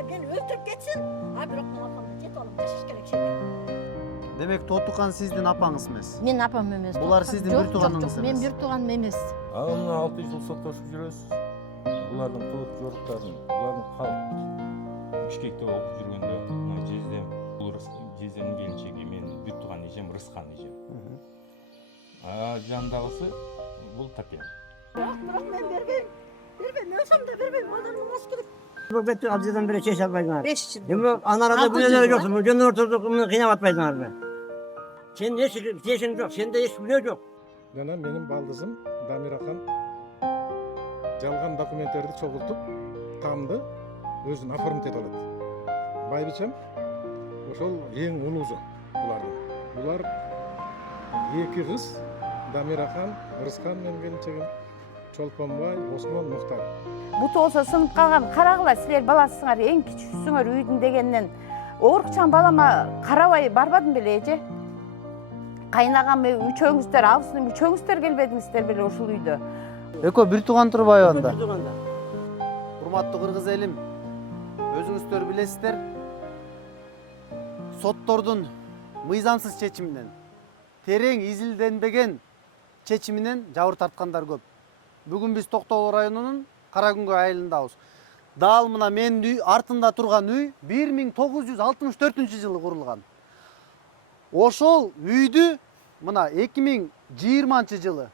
жерге мeni өлтүрүп кетсин, а бирок мен аркамда жетип алам, жашаш керек жерге. Демек Тотукан сиздин апаңыз эмес. Мен апам эмес. Булар сиздин бир тууганыңыз эмес. Мен бир тууганым эмес. Мына 6 жыл соттошуп жүрөбүз. Булардын кылык жоруктарын, булардын калп Бишкекте окуп жүргөндө мына жездем, бул жездемдин келинчеги, менин бир тууган эжем Рыскан эжем. Жандагысы бул Тапен. Бирок мен бербейм. Бербейм, өлсөм да бербейм, балдарым болуш керек. Bu betti abdeden beri çeşit yapmaydınlar. 5 yıl. Değil mi? Anarada Altı güneler yıl yoksun. Bu gönül ortalığı kıyam atmaydınlar be. Senin hiç sesin yok. Sende hiç biliyor yok. Жана менин балдызым Дамирахан жалган документтерди чогултуп тамды өзүн оформить этип алат. Байбичем ошол эң улуусу булардын. Булар эки кыз Дамирахан, Рыскан менин келинчегим, Чолпонбай, Осмон, Муктар. Бут болсо сынып калган, карагыла силер баласыңар эң кичүүсүңөр үйдүн дегенден оорукчан балама карабай барбадым беле эже. Кайнагам үчөөңүздөр, абысынын үчөөңүздөр келбедиңиздер беле ушул үйдө. Экөө бир тууган турбайбы анда? Bir tuğanda. Урматтуу кыргыз элим, өзүңүздөр билесиздер, соттордун мыйзамсыз чечиминен, терең изилденбеген чечиминен жабыр тарткандар көп. Бүгүн биз Токтогул районунун Каракүнгөй айылындабыз. Дал мына менин үй артында турган үй 1964 жылы курулган. Ошол үйдү мына 2020 жылы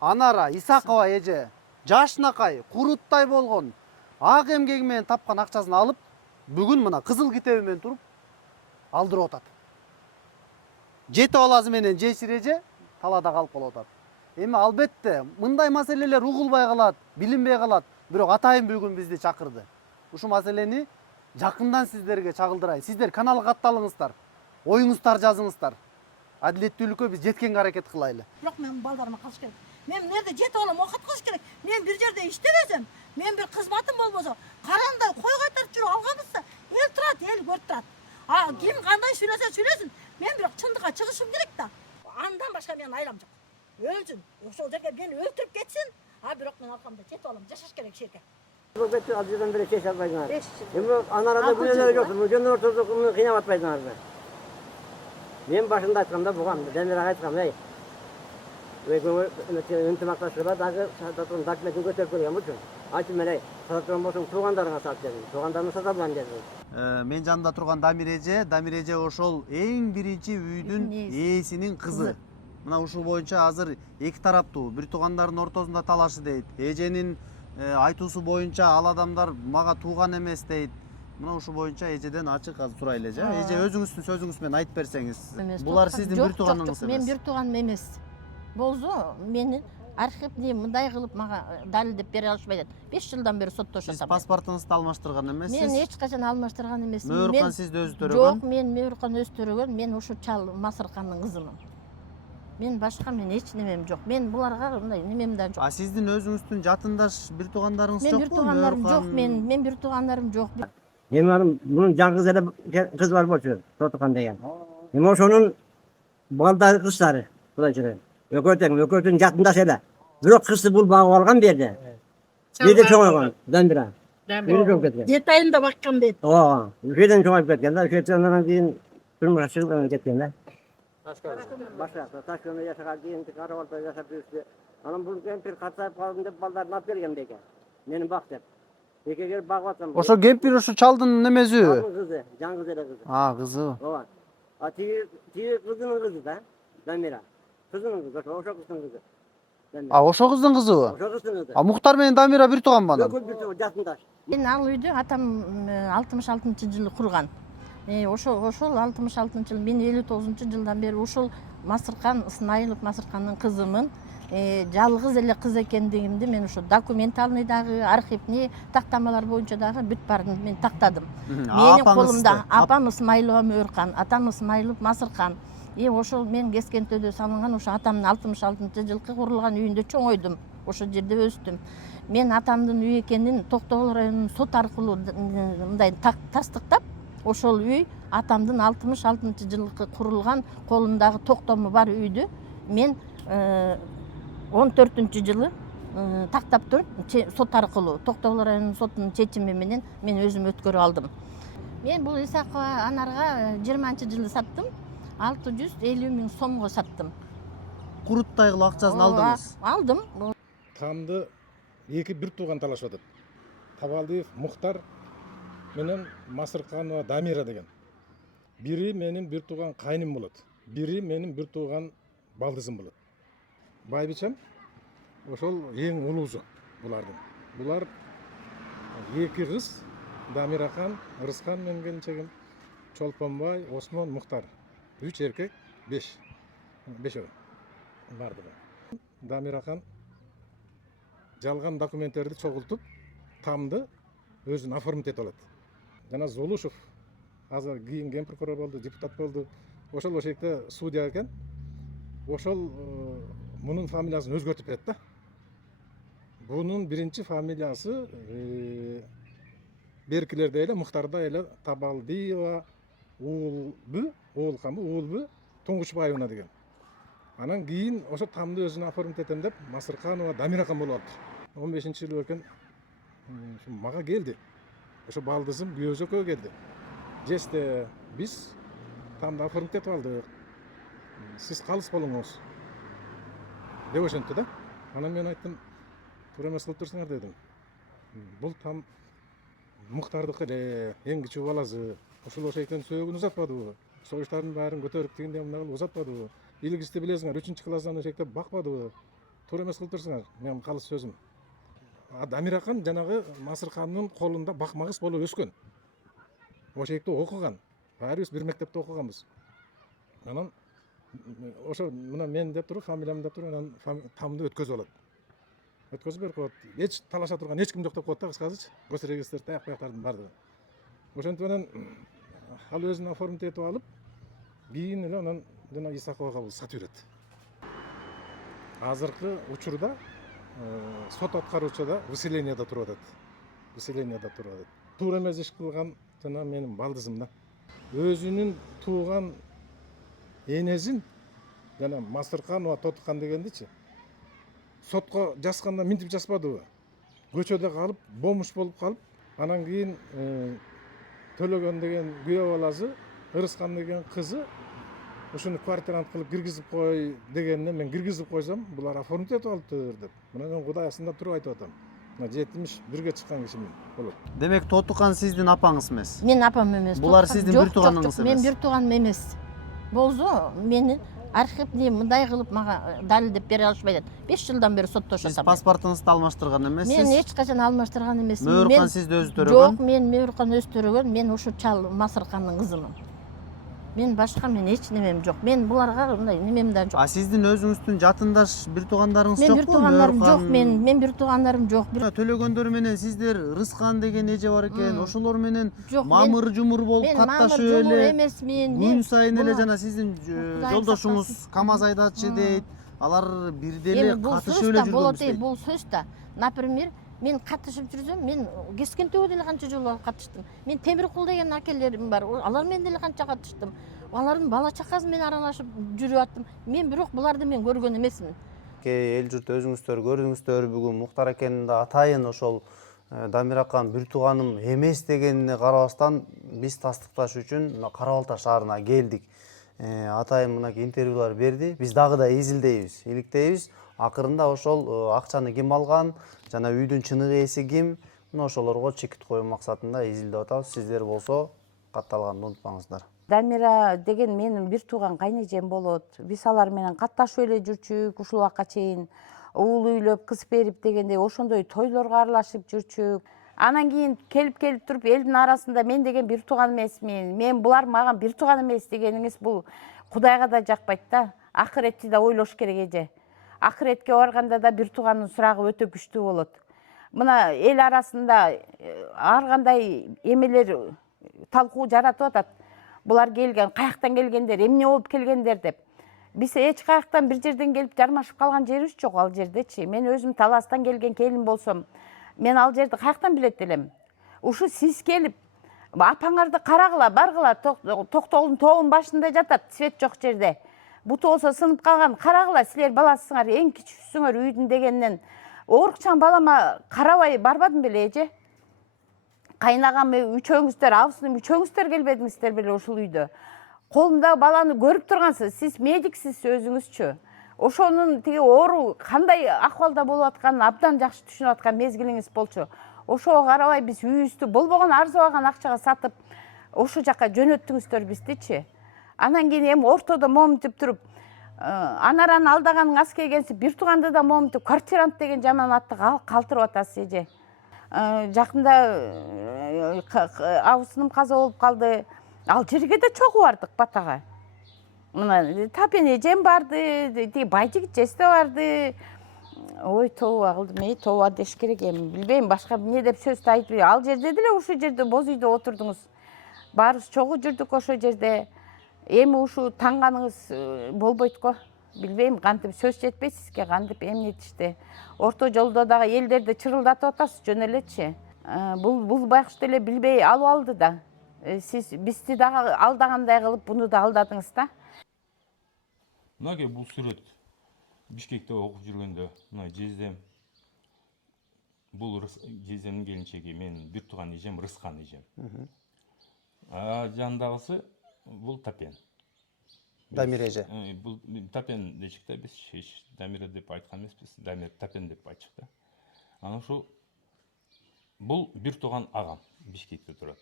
Анара Исакова эже жашынакай, куруттай болгон ак эмгеги менен тапкан акчасын алып, бүгүн мына кызыл китеби менен туруп алдырып атат. Жети баласы менен жесир эже талаада калып калып атат. Эми албетте мындай маселелер угулбай калат, билинбей калат. Бирок атайын бүгүн бизди чакырды. Ушу маселени жакындан сиздерге чагылдырайын. Сиздер каналга катталыңыздар. Оюңуздар жазыңыздар. Адилеттүүлүккө биз жеткенге аракет кылайлы. Бирок мен балдарыма калыш керек. Мен мына жерде жетип алам, окат кылыш керек. Мен бир жерде иштебесем, мен бир кызматым болбосо, карандай кой кайтарып жүрүп алганбызда эл турат, эл көрүп турат. Ким кандай сүйлөсө сүйлөсүн, мен бирок чындыкка чыгышым керек да. Андан башка менин айлам жок. Өлсүн, ошол жерге мени өлтүрүп кетсин, а бирок мен аркамда жетип алам, жашаш керек жерге. Bu betti abdeden beri çeşit yapmaydınlar. 5 Değil yıl. mi? Anarada güneler yoksun. Bu gönül ortalığı kıyam atmaydınlar be. Ben başında aytkamda buğam. Demir aytkam. Ey. Ve üntimaklaşırlar. Dağı satatın dokumentini götürüp koyuyorum. Üçün. Aytım ben ey. Satatın bolsun tuğandarına sat dedim. Tuğandarını satabılan dedim. Мен жанында турган Дамир эже ошол эң биринчи үйдүн ээсинин кызы. Мына ушул боюнча азыр эки тараптуу бир туугандардын ортосунда талашы дейт. Эженин айтуусу боюнча ал адамдар мага тууган эмес дейт. Мына ушул боюнча эжеден ачык азыр сурайлы эже. Эже өзүңүздүн сөзүңүз менен айтып берсеңиз. Булар сиздин бир тууганыңыз эмес. Мен бир тууганым эмес. Болсо менин архивни мындай кылып мага далилдеп бере алышпайт атат. 5 жылдан бери соттошуп Сиз атам. паспортуңузду алмаштырган эмессиз? Мен эч качан алмаштырган эмесмин. Мөөркан сизди өзү төрөгөн? Жок, мен Мөөркан өзү төрөгөн. Мен ушу чал Масыркандын кызымын. Мен башка мен эч немем жок. Мен буларга мындай немем да жок. Сиздин өзүңүздүн жатындаш бир туугандарыңыз жокпу? Мен бир туугандарым жок, мен бир туугандарым жок. Benim bunun can kızı kız var boşu. Totukan diyen. Hem ошонун baldarı kızları. Kılaçırı. Ökötün jatında söyle. Bir kızı bul bağып algan berdi. Bir de çoğ algan. Damira. Bir çok ketken. Детайында баккан дейт. Oo. Üşeden çoğayıp ketken. Üşeden deyin turmuşa çıkıp ketkenler. Taşkönde yaşagan deyin Karabalta yaşap düştü. Anam bu kempir katsayıp kaldım dep balдар nap bergen deyken. Meni bak dep. Eke gelip bağып atsam. Ошо кемпир ушу чалдын немеси? Kızı. Can kızı da kızı. Кызы. Ова. Тиги кызынын кызы да. Дамира. Кызынын кызы. Ошо кыздын кызы. Ошо кыздын кызыбы? Ошо кыздын кызы. Муктар менен Дамира бир тууганбы анан? Көп бир жакындаш. Мен ал үйдү атам 66-жылы курган. Ошол 66-жылы мен 59-жылдан бери ушул Масыркан Ысмайылов Масыркандын кызымын. Жалгыз эле кыз экендигимди мен ушу документальный дагы, архивный тактамалар боюнча дагы бүт баарын мен тактадым. Менин колумда апам Ысмайылова Мөөркан, атам Ысмайылов Масыркан. Ошол мен Кескентөдө салынган ушу атамдын 66-жылкы курулган үйүндө чоңойдум. Ошол жерде өстүм. Мен атамдын үй экенин Токтогул районунун сот аркылуу мындай тастыктап, ошол үй атамдын 66-жылкы курулган колумдагы токтому бар үйдү мен 14-жылы тактап туруп сот аркылуу Токтогул районунун сотунун чечими менен мен өзүм өткөрүп алдым. Мен бул Исакова Анарга 20-жылы саттым. 650 000 сомго саттым. Куруттай кылып акчасын алдыңыз. Алдым. Тамды эки бир тууган талашып атат. Табалдиев Мухтар менен Масырканова Дамира деген. Бири менин бир тууган кайным болот. Бири менин бир тууган балдызым болот. Байбичем ошол эң улуусу булардын. Булар эки кыз, Дамирахан, Ырыскан менен келинчегим, Чолпонбай, Осмон, Мухтар. 3 эркек, 5. 5 бардыгы. Дамирахан жалган документтерди чогултуп, тамды өзүн оформить этип алат. Жана Золушев азыр кийин ген прокурор болду, депутат болду. Ошол ошекте судья экен. Ошол мунун фамилиясын өзгөртүп берет да. Бунун биринчи фамилиясы беркилерде эле Мухтарда эле Табалдиева Уулбу Туңгучбаевна деген. Анан кийин ошо тамды өзүнө оформить этем деп Масырканова Дамирахан болуп алыптыр. 15-жылы экен мага келди. Ошо балдызым күйөөзү экөө келди. Жесте биз тамды оформить этип алдык. Сиз калыс болуңуз деп ошентти да. Анан мен айттым, туура эмес кылып турсуңар дедим. Бул там Мухтардыкы эле, эң кичүү баласы. Ошол ошейден сөөгүн узатпадыбы? Согуштардын баарын көтөрүп тигиндей мындай кылып узатпадыбы? Илгисти билесиңер, 3-класстан ошекте бакпадыбы? Туура эмес кылып турсуңар. Мен калыс сөзүм. Дамирахан жанагы Масыркандын колунда бакмагыс болуп өскөн. Ошекте окуган. Баарыбыз бир мектепте окуганбыз. Анан ошо мына мен деп туруп, фамилиям деп туруп, анан тамды өткөзүп алат. Өткөзүп берип коет. Эч талаша турган эч ким жок деп коет да кыскасы. Госрегистр таяк баяктардын бардыгы. Ошентип анан ал өзүн оформить этип алып, кийин эле анан жана Исаковага бул сатып берет. Азыркы учурда сот аткаруучуда выселенияда туруп атат. Выселенияда туруп атат. Туура эмес иш кылган жана менин балдызым да. Өзүнүн тууган энесин жана Масырканова Тотукан дегендичи сотко жазганда минтип жазбадыбы? Көчөдө калып, бомуш болуп калып, анан кийин Төлөгөн деген күйөө баласы, Ырыскан деген кызы ушуну квартирант кылып киргизип кой дегенде мен киргизип койсом, булар оформить этип алыптыр деп. Мына мен Кудай астында туруп айтып атам. Мына 70 бирге чыккан киши мен болот. Демек Тотукан сиздин апаңыз эмес. Мен апам эмес. Булар сиздин бир тууганыңыз эмес. Мен бир тууганым эмес. Болсо мени архивде мындай кылып мага далилдеп бере алышпайт. 5 жылдан бери соттошуп атам. Сиз паспортуңузду алмаштырган эмессиз? Мен эч качан алмаштырган эмесмин. Мөөркан сизди өзү төрөгөн? Жок, мен Мөөркан өзү төрөгөн. Мен ушу чал Масыркандын кызымын. Мен башка мен эч немем жок. Мен буларга мындай немем да жок. А сиздин өзүңүздүн жатындаш бир туугандарыңыз Мен жокпу? бир туугандарым жок. Мен бир туугандарым жок. Төлөгөндөр менен сиздер Рыскан деген эже бар экен. Ошолор менен Жок, мамыр жумур болуп катташып эле. Мен эле. Күн сайын эле жана сиздин жолдошуңуз КамАЗ айдачы дейт. Алар бирде эле катышып эле жүргөн. Бул сөз да. Например, мен катышып жүрсөм, мен Кескентөбө деле канча жолу катыштым. Мен Темиркул деген акелерим бар. Алар менен деле канча катыштым. Алардын бала чакасы менен аралашып жүрүп аттым. Мен бирок буларды мен көргөн эмесмин. Эл журт өзүңүздөр көрдүңүздөр, бүгүн Мухтар акенин да атайын ошол Дамирахан бир тууганым эмес дегенине карабастан биз тастыкташ үчүн Кара Балта шаарына келдик. Атайын мынакей интервьюлар берди. Биз дагы да изилдейбиз, иликтейбиз. Акырында ошол акчаны ким алган, жана үйдүн чыныгы ээси ким, мына ошолорго чекит коюу максатында изилдеп атабыз. Сиздер болсо катталганды унутпаңыздар. Дамира деген менин бир тууган кайнежем болот. Биз алар менен катташып эле жүрчүк ушул убакка чейин. Уул үйлөп, кыз берип дегендей ошондой тойлорго аралашып жүрчүк. Анан кийин келип туруп элдин арасында мен деген бир тууган эмесмин. Мен булар мага бир тууган эмес дегениңиз бул Кудайга да жакпайт да. Акыретти да ойлош керек эже. Акыретке барганда да бир туугандын сурагы өтө күчтүү болот. Мына эл арасында ар кандай эмелер талкуу жаратып атат. Булар келген, каяктан келгендер, эмне болуп келгендер деп. Биз эч каяктан бир жерден келип жармашып калган жерибиз жок ал жердечи. Мен өзүм Таластан келген келин болсом, мен ал жерди каяктан билет элем. Ушу сиз келип, апаңарды карагыла, баргыла, Токтогулдун тоогунун башында жатат, свет жок жерде. Буту болсо сынып калган, карагыла, силер баласыңар, эң кичүүсүңөр үйдүн дегенден оорукчан балама карабай барбадым беле эже. Кайнагам үчөөңүздөр, абысыным үчөөңүздөр келбедиңиздер беле ушул үйдө. Колумдагы баланы көрүп тургансыз, сиз медиксиз өзүңүзчү. Ошонун тиги оору кандай акыбалда болуп атканын абдан жакшы түшүнүп аткан мезгилиңиз болчу. Ошого карабай биз үйүбүздү болбогон арзыбаган акчага сатып, ошол жака жөнөттүңүздөр биздичи. Анан кийин эми ортодо моминтип туруп, анараны алдаганың ас келгенси, бир тууганды да моминтип квартирант деген жаман атты калтырып атасыз эже. Жакында абысыным каза болуп калды. Ал жерге да чогуу бардык батага. Мына Тапен эжем барды, тиги байжигит жест барды. Ой, тооба кылдым, тооба деш керек эми. Билбейм, башка эмне деп сөз да айтпайм. Ал жерде деле ушул жерде боз үйдө отурдуңуз. Баарыбыз чогуу жүрдүк ошол жерде. Эми ушу таңганыңыз болбойт го. Билбейм, кантип сөз жетпейт сизге, кантип эмнетишти. Орто жолдо дагы элдерди чырылдатып атасыз, жөн элечи. Бул байкуш деле билбей алып алды да. Сиз бизди дагы алдагандай кылып, буну да алдадыңыз да. Мына бул сүрөт Бишкекте окуп жүргөндө, мына жездем. Бул жездемдин келинчеги, менин бир тууган эжем Рыскан эжем. Жандагысы бул Тапен. Дамир эже. Бул Тапен дечик да, биз Дамир деп айткан эмеспиз, Дамир Тапен деп айтчык да. Анан ушул бул бир тууган агам Бишкекте турат.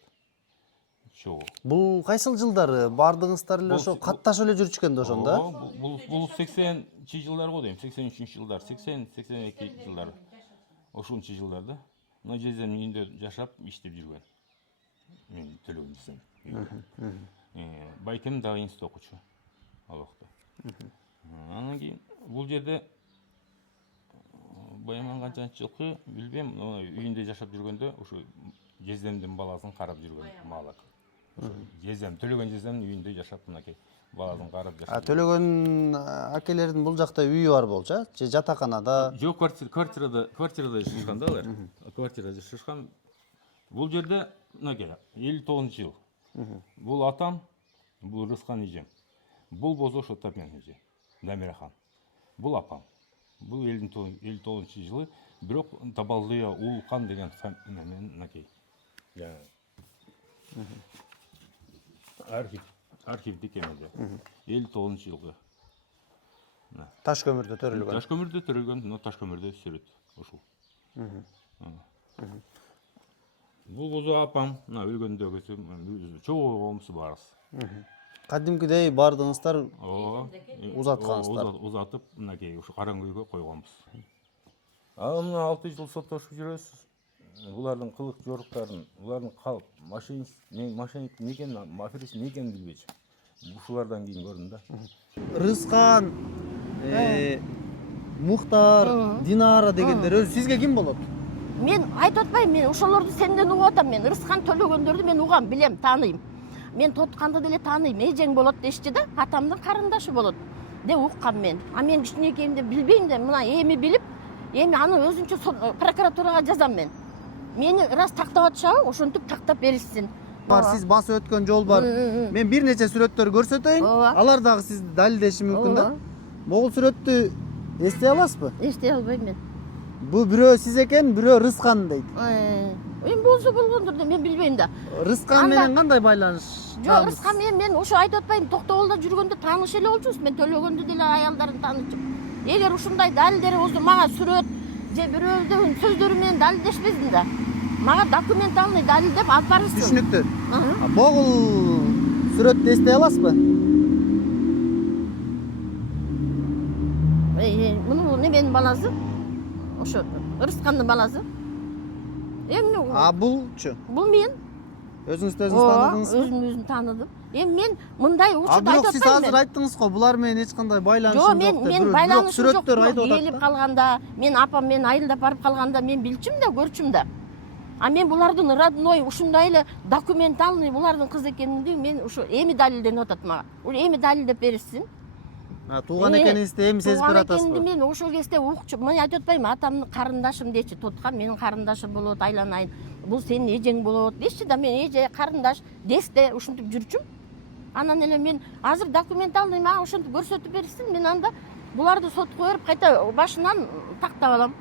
Чогуу. Бул кайсыл жылдары бардыңыздар эле ошо катташып эле жүрчүкөн да ошондо? Бул 80-чи жылдар го дейм, 83-чү жылдар, 80-82 жылдар. Ошончу жылдарда мына жездемдин үйүндө жашап, иштеп жүргөн. Мен төлөгөн жездем. Байкем дагы институт окучу ал убакта. Анан кийин бул жерде Байман канчанчы жылкы билбейм, үйүндө жашап жүргөндө ушу жездемдин баласын карап жүргөн маалак. Жездем, төлөгөн жездемдин үйүндө жашап, мынакей баласын карап жашап. Төлөгөн акелердин бул жакта үйү бар болчу, же жатаканада? Жок, квартирада жашашкан да алар. Квартирада жашашкан. Бул жерде мынакей 59-жыл. Бул атам, бул Рыскан эжем. Бул болсо ошо Тапен эже, Дамирахан. Бул апам. Бул 59-жылы жылы, бирок Табалдыя Уулкан деген фамилиямен мынакей. Архивдик эмеде. 59-жылгы. Таш көмүрдө төрөлгөн. Таш көмүрдө төрөлгөн, мына таш көмүрдө сүрөт ушул. Бул бозо апам, мына өлгөндөгүсү, чогуу комсу барыз. Кадимкидей бардыңыздар, узаткансыздар. Узатып, мынакей ушу караңгы үйгө койгонбуз. Мына 6 жыл соттошуп жүрөбүз. Булардын кылык жоруктарын, булардын калп, мошенник некен, аферист некен билбейчү. Ушулардан кийин көрдүм да. Рыскан, Мухтар, Динара дегендер өзү сизге ким болот? Мен айтып атпайм, мен ошолорду сенден угуп атам. Мен Рыскан төлөгөндөрдү мен угам, билем, тааныйм. Мен Тотканды деле тааныйм, эжең болот дешти да, атамдын карындашы болот деп уккам мен. А мен кичинекейимде билбейм да, мына эми билип, эми аны өзүнчө прокуратурага жазам мен. Мени раз тактап атышабы, ошентип тактап беришсин. Сиз басып өткөн жол бар. Мен бир нече сүрөттөр көрсөтөйүн. Алар дагы сизди далилдеши мүмкүн да. Могул сүрөттү эстей аласызбы? Эстей албайм мен. Бул бирөө сиз экен, бирөө Рыскан дейт. Эми болсо болгондур да, мен билбейм да. Рыскан менен кандай байланыш? Жок, Рыскан менен мен ошо айтып атпайм, Токтогулда жүргөндө тааныш эле болчубуз. Мен төлөгөндү деле аялдарын таанычым. Эгер ушундай далилдери болсо, мага сүрөт же бирөөдүн сөздөрү менен далилдешпесин да. Мага документальный далил деп алып барышсын. Түшүнүктүү. Могул сүрөттү эстей аласызбы? Муну неменин баласы? Ошо Рыскандын баласы. Эми булчу? Бул мен. Өзүңүздү тааныдыңызбы? Өзүм тааныдым. Эми мен мындай учурда айтып атпайм. Сиз азыр айттыңыз го, булар менен эч кандай байланышым жок деп. Мен байланышым жок. Сүрөттөр айтып атат. Ээлип калганда, мен апам менен айылдап барып калганда мен билчүм да, көрчүм да. А мен булардын родной ушундай эле документальный булардын кыз экенин мен ушу эми далилденип атат мага. Эми далилдеп беришсин. Тууган экениңизди эми сезип баратасызбы? Тууган экенимди мен ошол кезде укчу. Мен айтып атпайм, атамдын карындашым дечи, Тоткан менин карындашым болот, айланайын. Бул сенин эжең болот дешти да, мен эже, карындаш десте ушинтип жүрчүм. Анан эле мен азыр документальный мага ошентип көрсөтүп беришсин, мен анда буларды сотко берип кайта башынан тактап алам.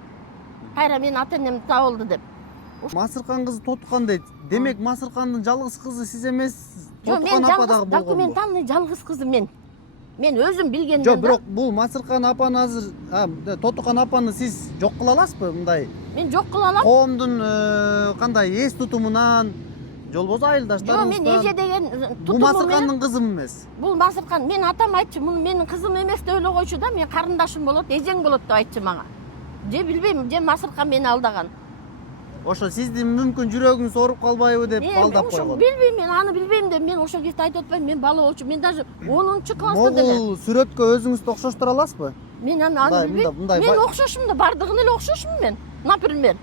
кайра менин ата энем табылды деп. Масыркан кызы Тотукан дейт. Демек Масыркандын жалгыз кызы сиз эмес, Жок, Тотукан мен апа жалгыз дагы болгонбу? документальный жалгыз кызы мен. Мен өзүм билгенден Жок, бирок бул Масыркан апаны азыр, Тотукан апаны сиз жок кыла аласызбы мындай? мен жок кыла алам. Коомдун кандай эс тутумунан, же болбосо Жок, мен айылдаштарыбыздан. эже деген Бул тутуму менен Масыркандын кызы эмес. бул Масыркан. Мен атам айтчу, бул менин кызым эмес деп эле койчу да, мен карындашым болот, эжең болот деп айтчу мага. Же билбейм, же Масыркан мени алдаган. Ошо сиздин мүмкүн жүрөгүңүз ооруп калбайбы деп алдап ошо койгон. билбейм, мен аны билбейм деп, мен ошол кезде айтып атпайм, мен бала болчу, мен даже 10-класста деле. Могул сүрөткө өзүңүздү окшоштура аласызбы? Мен аны билбейм. Мен окшошум да, бардыгын эле окшошмун мен. Например.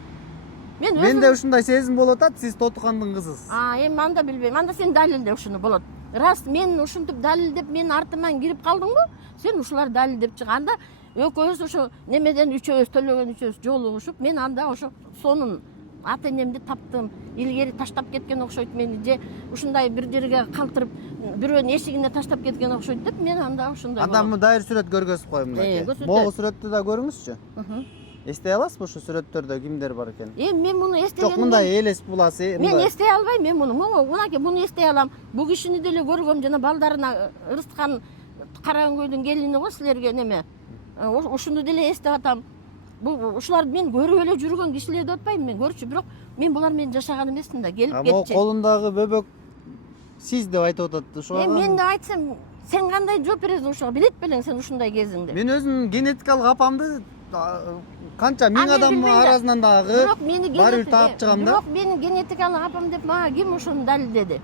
Мен Менде ушундай сезим болуп атат, сиз Тотукандын кызысыз. Эми анда билбейм. Анда сен далилде ушуну болот. Раз мен ушинтип далилдеп, мен артыман кирип калдыңбы? Сен ушулар далилдеп чык. Анда экөөбүз ошо немеден үчөөбүз төлөгөн үчөөбүз жолугушуп, мен анда ошо сонун ата энемди таптым. Илгери таштап кеткен окшойт мени, же ушундай бир жерге калтырып, бирөөнүн эшигине таштап кеткен окшойт деп, мен анда ушундай. Адамы дайыр сүрөт көргөзүп коем мынакей. көрсөтөт. Могу сүрөттү да көрүңүзчү. Эстей аласызбы ушу сүрөттөрдө кимдер бар экен? Мен муну эстегеним. Жок, мындай элес буласы. Мен эстей албайм, мен муну. Мынакей муну эстей алам. Бул кишини деле көргөм, жана балдарына Ырысткан Караөңгөйдүн келини го силерге неме. Ушуну деле эстеп атам. Бул ушулар мен көрүп эле жүргөн кишилер деп атпайм, мен көрчү, бирок мен булар менен жашаган эмесмин да, келип Могу кетчи. колундагы бөбөк сиз деп айтып атат. Ошого Мен да айтсам, сен кандай жооп бересиң ушуга? Билет белең сен ушундай кезиңде. мен өзүмдүн генетикалык апамды канча миң мен адамдын билбейм да. арасынан дагы Бирок мени бар бир таап чыгам да. Бирок менин генетикалык апам деп мага ким ушуну далилдеди?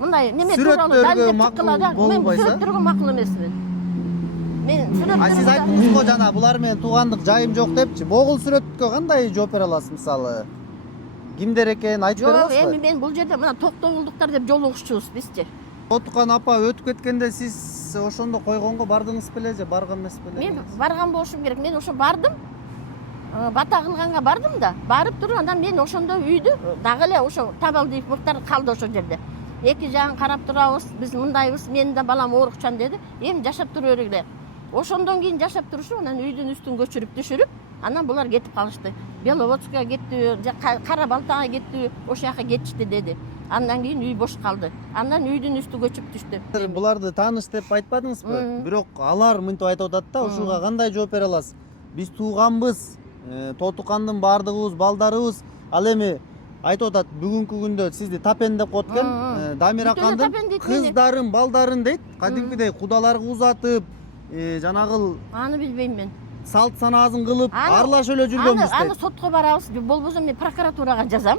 Мындай неме тууралуу Сүрөттөргө далилдеп макул чыккыла да, мен болбойсо? сүрөттөргө макул эмесмин. Мен сүрөттөргө Сиз айттыңыз го жана булар менен туугандык жайым жок депчи. Могул сүрөткө кандай жооп бере аласыз мисалы? Кимдер экенин айтып бере Жок, эми аласызбы? мен бул жерде мына Токтогулдуктар деп жолугушчубуз бизчи. Тотукан апа өтүп кеткенде сиз ошондо койгонго бардыңыз беле же барган эмес беле? Мен барган болушум керек. Мен ошо бардым. Бата кылганга бардым да. Барып туруп андан мен ошондо үйдү дагы эле ошо Табалдиев муктар калды ошол жерде. Эки жагын карап турабыз, биз мындайбыз, менин да балам оорукчан деди. Эми жашап тура бергиле. Ошондон кийин жашап турушуп, анан үйдүн үстүн көчүрүп түшүрүп, анан булар кетип калышты. Беловодскага кетти, же Кара Балтага кетти, ошол жака кетишти деди. Андан кийин үй бош калды. Андан үйдүн үстү көчүп түштү. Буларды тааныш деп айтпадыңызбы? Бирок алар мынтип айтып атат да, ушуга кандай жооп бере аласыз? Биз тууганбыз, Тотукандын баардыгыбыз балдарыбыз. Ал эми айтып атат, бүгүнкү күндө сизди тапен деп коет экен. Дамиракандын тапен дейт мени. кыздарын, балдарын дейт, кадимкидей кудаларга узатып, жанагыл Аны билбейм мен. салт санаазын кылып, Аны- аралашып эле жүргөнбүз Аны дейт. сотко барабыз. Болбосо мен прокуратурага жазам.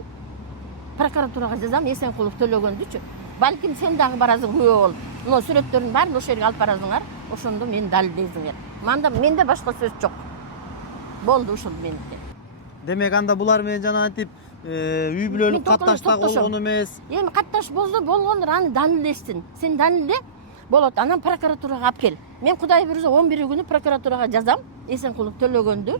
Прокуратурага жазам, Эсенкулов төлөгөндүчү. Балким сен дагы барасың күбө болуп. Мына сүрөттөрдүн баарын ошол жерге алып барасыңар. Ошондо мени далилдейсиңер. Менде башка сөз жок. Болду ушул меники. Демек анда булар менен жанагынтип үй бүлөлүк Мен катташ да токтошом. болгон эмес. Эми катташ болгондор аны далилдесин. Сен далилде болот. Анан прокуратурага алып кел. Мен Кудай буйрса 11 күнү прокуратурага жазам. Эсенкулов төлөгөндү.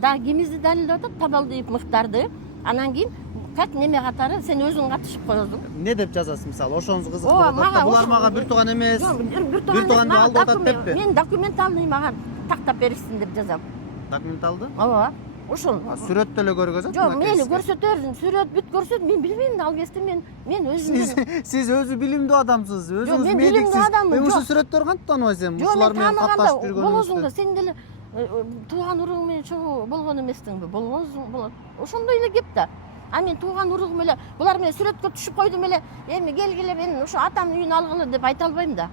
Дагы кимизди далилдеп атат? Табалдиев Мыктарды. Анан кийин как неме катары сен өзүң катышып коесуң. Не деп жазасыз мисалы? Ошоңуз кызык Ооба, болуп атат да. мага Булар ошо- мага бир тууган эмес. Бир тууганды алдап атат деппи? Мен документальный мага тактап беришсин деп жазам. Документалды? Ооба. Ушул. Сүрөттө эле көргөзөт. Жок, мынакей мени сизге. көрсөтөр, сүрөт бүт көрсөт, мен билбейм да ал кезде мен өзүм. Сиз өзү билимдүү адамсыз. Өзүңүз мен медиксиз. билимдүү адаммын, Эми ушул жок. сүрөттөр кантип тааныбайсыз эми? Жок, Ушулар мен менен катташып таанаганда болосуң да жүргөнүңүздү. сен деле тууган уругуң менен чогуу болгон эместиңби? Болгонсуң болот. Ошондой эле кеп да. А мен тууган уругум эле булар менен сүрөткө түшүп койдум эле. Эми келгиле мен ушу атамдын үйүн алгыла деп айта албайм да.